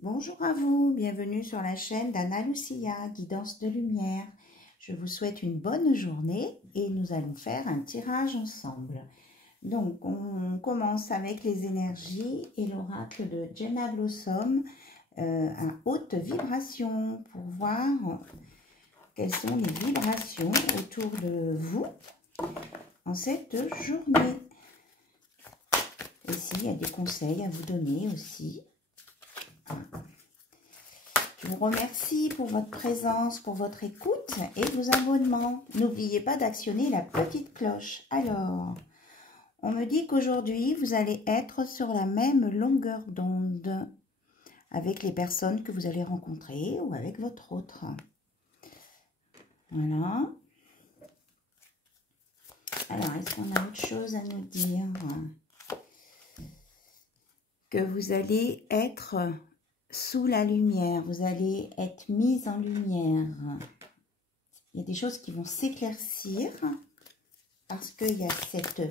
Bonjour à vous, bienvenue sur la chaîne d'Anna Lucia, Guidance de Lumière. Je vous souhaite une bonne journée et nous allons faire un tirage ensemble. Donc, on commence avec les énergies et l'oracle de Jenna Blossom à haute vibration pour voir quelles sont les vibrations autour de vous en cette journée. Et s'il y a des conseils à vous donner aussi. Je vous remercie pour votre présence, pour votre écoute et vos abonnements. N'oubliez pas d'actionner la petite cloche. Alors, on me dit qu'aujourd'hui, vous allez être sur la même longueur d'onde avec les personnes que vous allez rencontrer ou avec votre autre. Voilà. Alors, est-ce qu'on a autre chose à nous dire? Que vous allez être sous la lumière, vous allez être mise en lumière. Il y a des choses qui vont s'éclaircir parce qu'il y a cette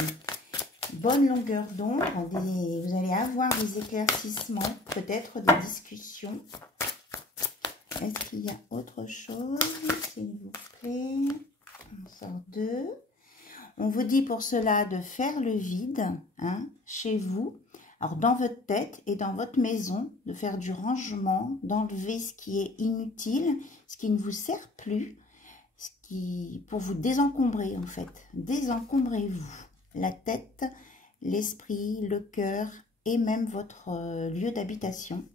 bonne longueur d'onde. Vous allez avoir des éclaircissements, peut-être des discussions. Est-ce qu'il y a autre chose, s'il vous plaît? On sort 2. On vous dit pour cela de faire le vide chez vous. Alors, dans votre tête et dans votre maison, de faire du rangement, d'enlever ce qui est inutile, ce qui ne vous sert plus, pour vous désencombrer en fait. Désencombrez-vous. La tête, l'esprit, le cœur et même votre lieu d'habitation.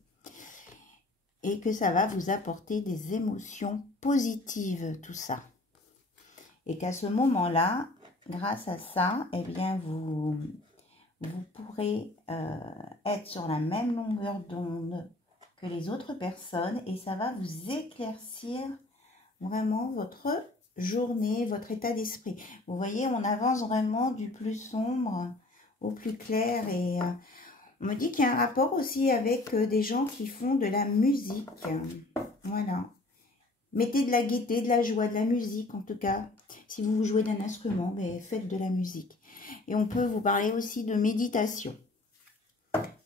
Et que ça va vous apporter des émotions positives, tout ça. Et qu'à ce moment-là, grâce à ça, eh bien, vous pourrez être sur la même longueur d'onde que les autres personnes et ça va vous éclaircir vraiment votre journée, votre état d'esprit. Vous voyez, on avance vraiment du plus sombre au plus clair et on me dit qu'il y a un rapport aussi avec des gens qui font de la musique. Voilà. Mettez de la gaieté, de la joie, de la musique en tout cas. Si vous jouez d'un instrument, mais faites de la musique. Et on peut vous parler aussi de méditation.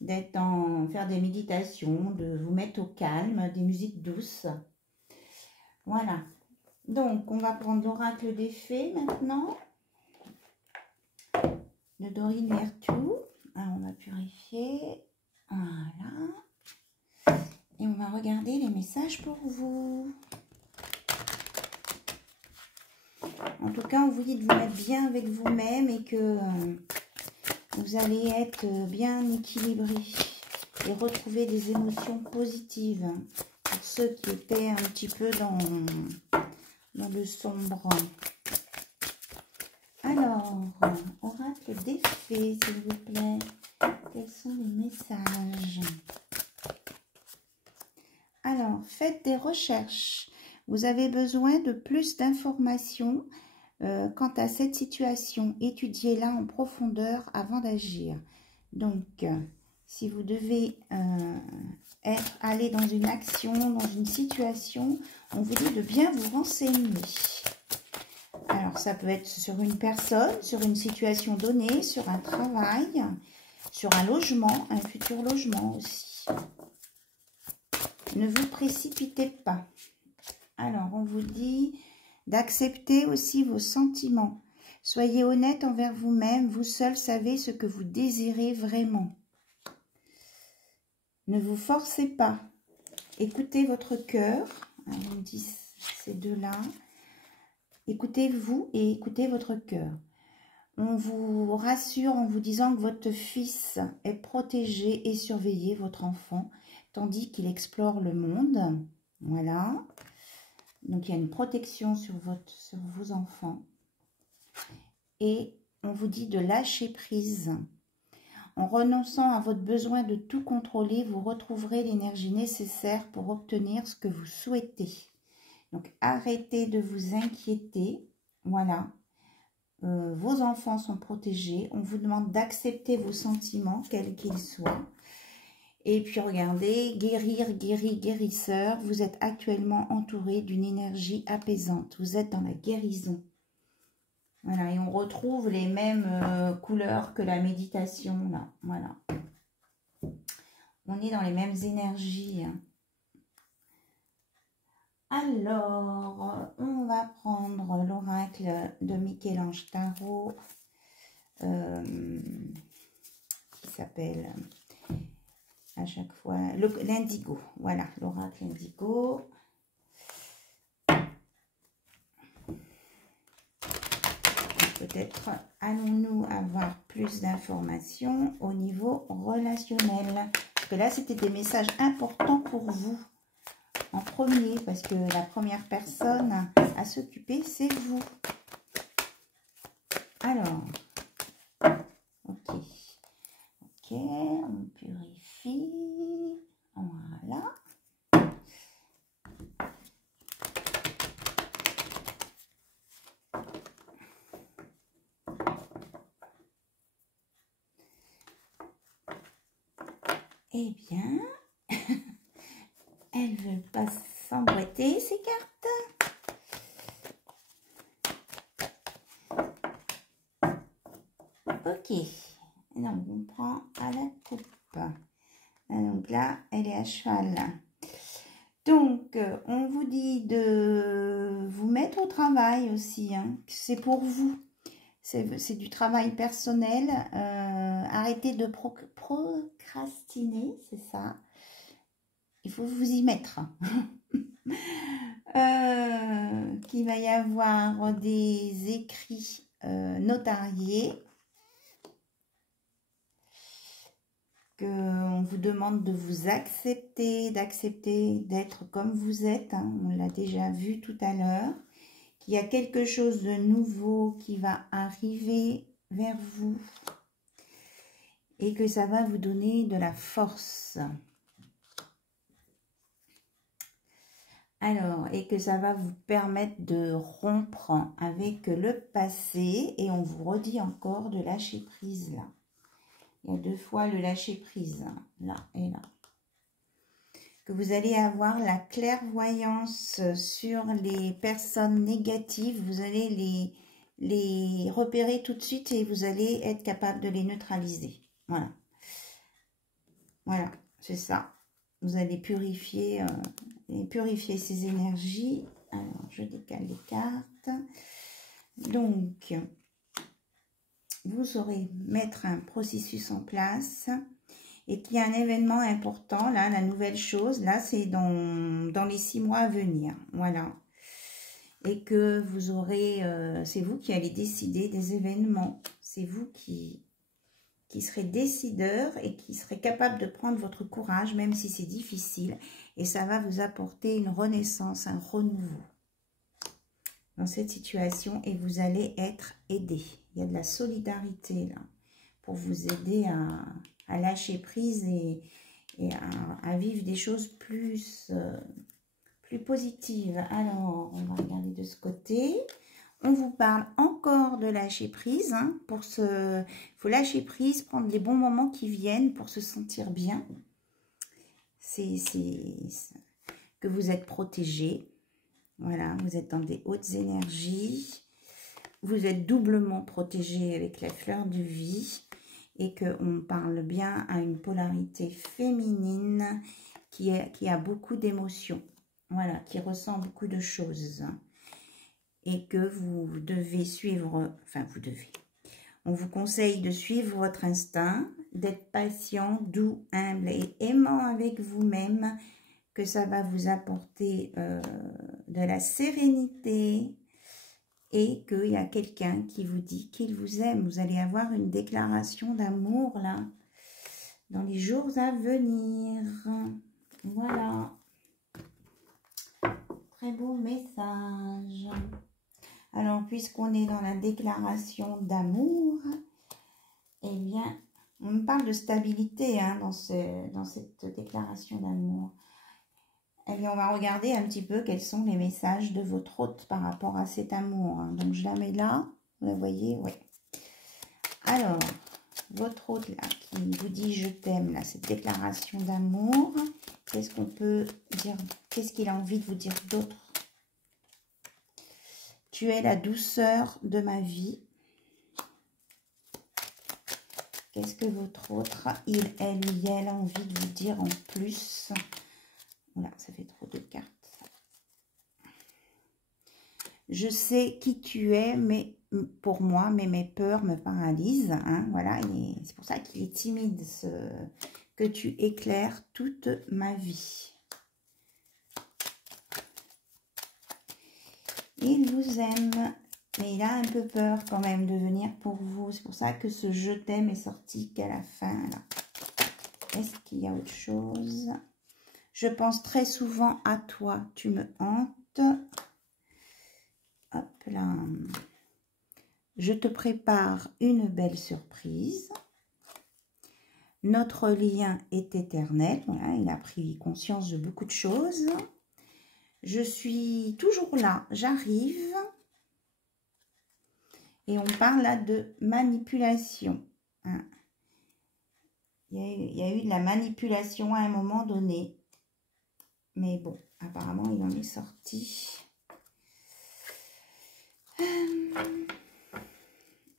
Faire des méditations, de vous mettre au calme, des musiques douces. Voilà. Donc, on va prendre l'oracle des fées maintenant. De Dorine Mertou. Alors, on va purifier. Voilà. Et on va regarder les messages pour vous. En tout cas, on vous dit de vous mettre bien avec vous-même et que vous allez être bien équilibré et retrouver des émotions positives pour ceux qui étaient un petit peu dans le sombre. Alors, oracle des fées, s'il vous plaît. Quels sont les messages? Alors, faites des recherches. Vous avez besoin de plus d'informations quant à cette situation. Étudiez-la en profondeur avant d'agir. Donc, si vous devez aller dans une action, dans une situation, on vous dit de bien vous renseigner. Alors, ça peut être sur une personne, sur une situation donnée, sur un travail, sur un logement, un futur logement aussi. Ne vous précipitez pas. Alors, on vous dit d'accepter aussi vos sentiments. Soyez honnête envers vous-même, vous seul savez ce que vous désirez vraiment. Ne vous forcez pas. Écoutez votre cœur. On dit ces deux-là. Écoutez-vous et écoutez votre cœur. On vous rassure en vous disant que votre fils est protégé et surveillé, votre enfant, tandis qu'il explore le monde. Voilà. Donc, il y a une protection sur vos enfants. Et on vous dit de lâcher prise. En renonçant à votre besoin de tout contrôler, vous retrouverez l'énergie nécessaire pour obtenir ce que vous souhaitez. Donc, arrêtez de vous inquiéter. Voilà. Vos enfants sont protégés. On vous demande d'accepter vos sentiments, quels qu'ils soient. Et puis, regardez, guérir, guérisseur. Vous êtes actuellement entouré d'une énergie apaisante. Vous êtes dans la guérison. Voilà, et on retrouve les mêmes couleurs que la méditation, là. Voilà. On est dans les mêmes énergies. Alors, on va prendre l'oracle de Michel-Ange Tarot qui s'appelle à chaque fois l'indigo. Voilà, l'oracle indigo. Peut-être allons-nous avoir plus d'informations au niveau relationnel. Parce que là, c'était des messages importants pour vous en premier. Parce que la première personne à s'occuper, c'est vous. Alors, ok. Ok, on purifie. Voilà. Eh bien, elle ne veut pas s'emboîter ces cartes. Ok, donc on prend à la coupe. Donc là, elle est à cheval. Donc, on vous dit de vous mettre au travail aussi. Hein. C'est pour vous. C'est du travail personnel. Arrêtez de procrastiner, c'est ça. Il faut vous y mettre. Qu'il va y avoir des écrits notariés. Qu'on vous demande de vous accepter, d'accepter d'être comme vous êtes. Hein. On l'a déjà vu tout à l'heure. Qu'il y a quelque chose de nouveau qui va arriver vers vous. Et que ça va vous donner de la force. Alors, et que ça va vous permettre de rompre avec le passé. Et on vous redit encore de lâcher prise là. Il y a 2 fois le lâcher prise, là et là. Que vous allez avoir la clairvoyance sur les personnes négatives. Vous allez les repérer tout de suite et vous allez être capable de les neutraliser. Voilà. Voilà, c'est ça. Vous allez purifier ces énergies. Alors, je décale les cartes. Donc, vous saurez mettre un processus en place et qu'il y a un événement important, là, la nouvelle chose, là, c'est dans les 6 mois à venir, voilà. Et que vous aurez, c'est vous qui allez décider des événements, c'est vous qui serez décideur et qui serez capable de prendre votre courage, même si c'est difficile, et ça va vous apporter une renaissance, un renouveau dans cette situation et vous allez être aidé. Il y a de la solidarité là pour vous aider à lâcher prise et à vivre des choses plus positives. Alors, on va regarder de ce côté. On vous parle encore de lâcher prise. Hein, il faut lâcher prise, prendre les bons moments qui viennent pour se sentir bien. C'est que vous êtes protégé. Voilà, vous êtes dans des hautes énergies. Vous êtes doublement protégé avec la fleur de vie. Et qu'on parle bien à une polarité féminine qui a beaucoup d'émotions. Voilà, qui ressent beaucoup de choses. Et que vous devez suivre, enfin vous devez. On vous conseille de suivre votre instinct, d'être patient, doux, humble et aimant avec vous-même, que ça va vous apporter de la sérénité et qu'il y a quelqu'un qui vous dit qu'il vous aime. Vous allez avoir une déclaration d'amour là, dans les jours à venir. Voilà. Très beau message. Alors, puisqu'on est dans la déclaration d'amour, eh bien, on me parle de stabilité hein, dans cette déclaration d'amour. Eh bien, on va regarder un petit peu quels sont les messages de votre hôte par rapport à cet amour. Hein. Donc, je la mets là. Vous la voyez? Oui. Alors, votre hôte là, qui vous dit « je t'aime », là, cette déclaration d'amour, qu'est-ce qu'on peut dire? Qu'est-ce qu'il a envie de vous dire d'autre? Tu es la douceur de ma vie. Qu'est-ce que votre autre, il, elle ou elle a envie de vous dire en plus? Voilà, ça fait trop de cartes. Je sais qui tu es, mais pour moi, mais mes peurs me paralysent. Hein, voilà, c'est pour ça qu'il est timide, que tu éclaires toute ma vie. Il vous aime, mais il a un peu peur quand même de venir pour vous. C'est pour ça que ce « je t'aime » est sorti qu'à la fin. Est-ce qu'il y a autre chose? Je pense très souvent à toi, tu me hantes. Hop là. Je te prépare une belle surprise. Notre lien est éternel. Voilà, il a pris conscience de beaucoup de choses. Je suis toujours là, j'arrive. Et on parle là de manipulation. Hein. Il y a eu de la manipulation à un moment donné. Mais bon, apparemment, il en est sorti.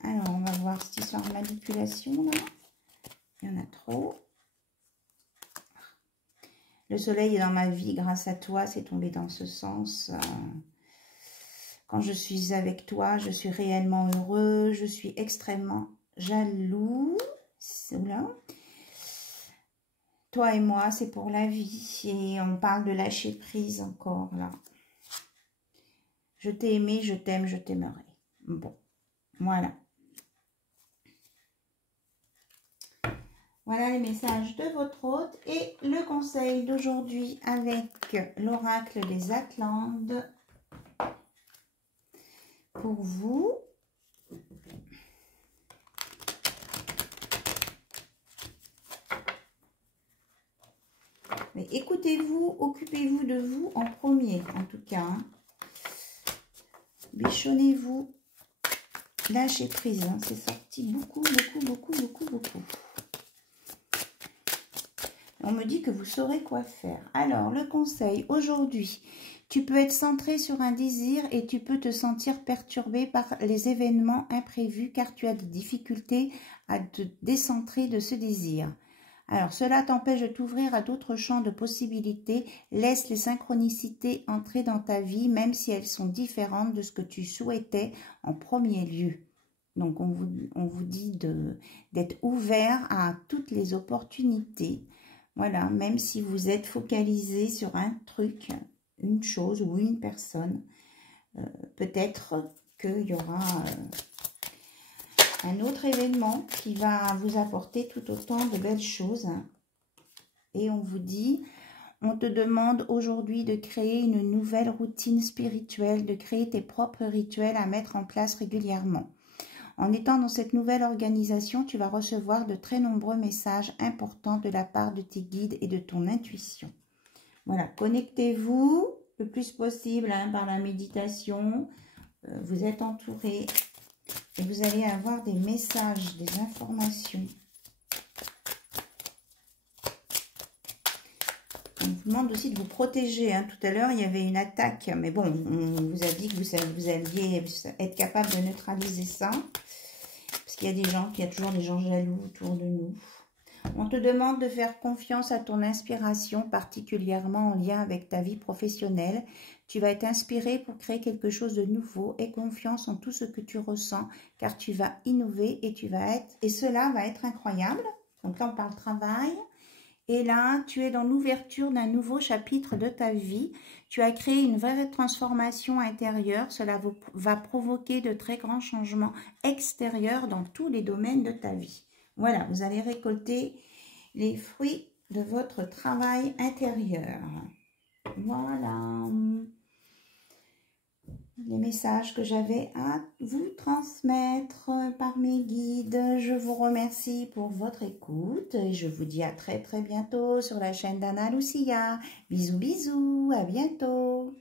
Alors, on va voir cette histoire de manipulation, là. Il y en a trop. Le soleil est dans ma vie grâce à toi, c'est tombé dans ce sens. Quand je suis avec toi, je suis réellement heureux. Je suis extrêmement jaloux. Là. Toi et moi, c'est pour la vie. Et on parle de lâcher prise encore, là. Je t'ai aimé, je t'aime, je t'aimerai. Bon, voilà. Voilà les messages de votre hôte et le conseil d'aujourd'hui avec l'oracle des Atlantes pour vous. Mais écoutez-vous, occupez-vous de vous en premier, en tout cas. Hein. Bichonnez-vous, lâchez prise. Hein. C'est sorti beaucoup. On me dit que vous saurez quoi faire. Alors, le conseil aujourd'hui, tu peux être centré sur un désir et tu peux te sentir perturbé par les événements imprévus car tu as des difficultés à te décentrer de ce désir. Alors, cela t'empêche de t'ouvrir à d'autres champs de possibilités. Laisse les synchronicités entrer dans ta vie, même si elles sont différentes de ce que tu souhaitais en premier lieu. Donc, on vous dit d'être ouvert à toutes les opportunités. Voilà, même si vous êtes focalisé sur un truc, une chose ou une personne, peut-être qu'il y aura un autre événement qui va vous apporter tout autant de belles choses. Et on vous dit, on te demande aujourd'hui de créer une nouvelle routine spirituelle, de créer tes propres rituels à mettre en place régulièrement. En étant dans cette nouvelle organisation, tu vas recevoir de très nombreux messages importants de la part de tes guides et de ton intuition. Voilà, connectez-vous le plus possible hein, par la méditation. Vous êtes entouré et vous allez avoir des messages, des informations. On vous demande aussi de vous protéger. Hein. Tout à l'heure, il y avait une attaque. Mais bon, on vous a dit que vous alliez être capable de neutraliser ça. Parce qu'il y a toujours des gens jaloux autour de nous. On te demande de faire confiance à ton inspiration, particulièrement en lien avec ta vie professionnelle. Tu vas être inspiré pour créer quelque chose de nouveau. Aie confiance en tout ce que tu ressens, car tu vas innover et cela va être incroyable. Donc là, on parle travail. Et là, tu es dans l'ouverture d'un nouveau chapitre de ta vie. Tu as créé une vraie transformation intérieure. Cela va provoquer de très grands changements extérieurs dans tous les domaines de ta vie. Voilà, vous allez récolter les fruits de votre travail intérieur. Voilà les messages que j'avais à vous transmettre par mes guides. Je vous remercie pour votre écoute et je vous dis à très bientôt sur la chaîne d'Anna Lucia. Bisous, bisous, à bientôt.